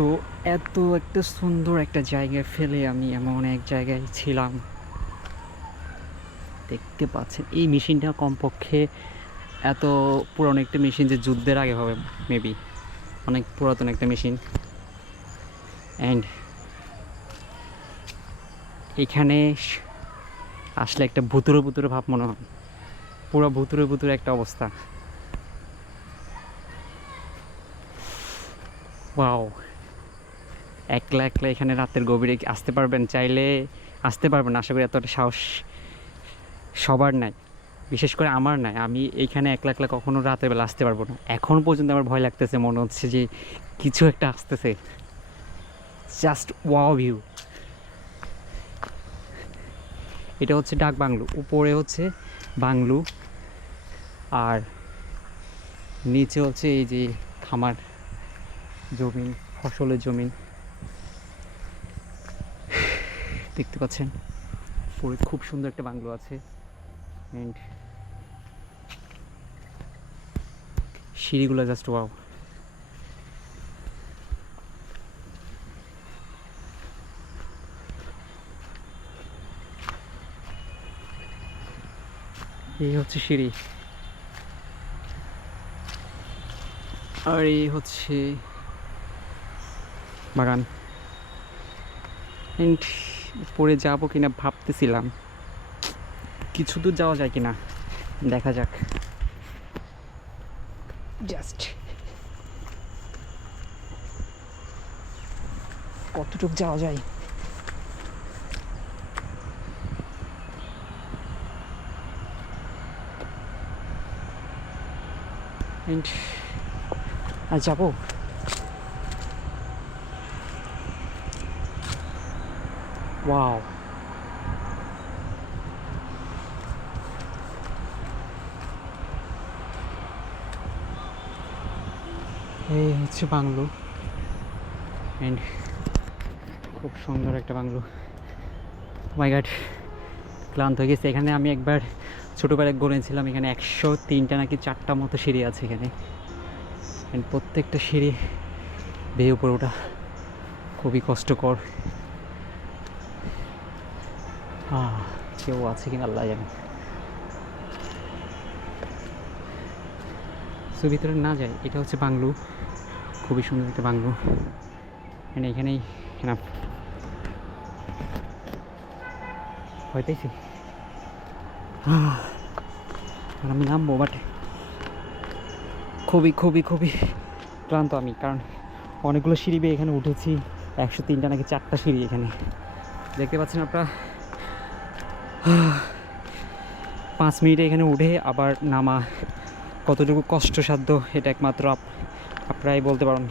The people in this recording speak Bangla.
সো এত একটা সুন্দর একটা জায়গায় ফেলে আমি এমন এক জায়গায় ছিলাম। দেখতে পাচ্ছেন, এই মেশিনটা কমপক্ষে এত পুরনো একটা মেশিন যে যুদ্ধের আগে হবে মেবি অনেক পুরাতন একটা মেশিন। অ্যান্ড এখানে আসলে একটা ভুতুরে ভুতুরে ভাব মনে হয়। পুরো ভুতুরে ভুতুরে একটা অবস্থা। ওয়াও একলা একলা এখানে রাতের গভীরে আসতে পারবেন, চাইলে আসতে পারবেন আশা করি এতটা সাহস সবার নাই, বিশেষ করে আমার নাই। আমি এইখানে একলা একলা কখনো রাতের বেলা আসতে পারব না। এখন পর্যন্ত আমার ভয় লাগতেছে, মনে হচ্ছে যে কিছু একটা আসতেছে। জাস্ট ওয়াও ভিউ এটা হচ্ছে ডাক বাংলো। উপরে হচ্ছে বাংলো আর নিচে হচ্ছে এই যে খামার জমিন ফসলের জমিন দেখতে পাচ্ছেন। পরে খুব সুন্দর একটা বাংলো আছে। অ্যান্ড সিঁড়িগুলো জাস্ট ওয়াও এই হচ্ছে সিঁড়ি। আর এই হচ্ছে বাগান। এন্ড পরে যাব কিনা ভাবতেছিলাম। কিছু দূর যাওয়া যায় কিনা, দেখা যাক। জাস্ট কতটুক যাওয়া যায়? আর যাব? ওয়াও এই হচ্ছে বাংলো। অ্যান্ড খুব সুন্দর একটা বাংলো। মাই গাড ক্লান্ত হয়ে গেছে। এখানে আমি একবার ছোটোবেলায় গড়েছিলাম। এখানে একশো তিনটা নাকি চারটা মতো সিঁড়ি আছে এখানে। অ্যান্ড প্রত্যেকটা সিঁড়ি বেয়ে উপরে ওঠা খুবই কষ্টকর। কেউ আছে কিনা আল্লাহ জানে। সো ভিতরে না যায়, এটা হচ্ছে বাংলো। খুবই সুন্দর একটা বাংলো। এখানে এখানেই না হইতেছি আর আমি নামবো বাট খুবই খুবই খুবই ক্লান্ত আমি, কারণ অনেকগুলো সিঁড়ি বেয়ে এখানে উঠেছি। একশো তিনটা নাকি চারটা সিঁড়ি এখানে। দেখতে পাচ্ছেন আপনারা? পাঁচ মিনিটে এখানে উঠে আবার নামা। কতটুকু কষ্টসাধ্য এটা একমাত্র আপ- আপনারাই বলতে পারেন।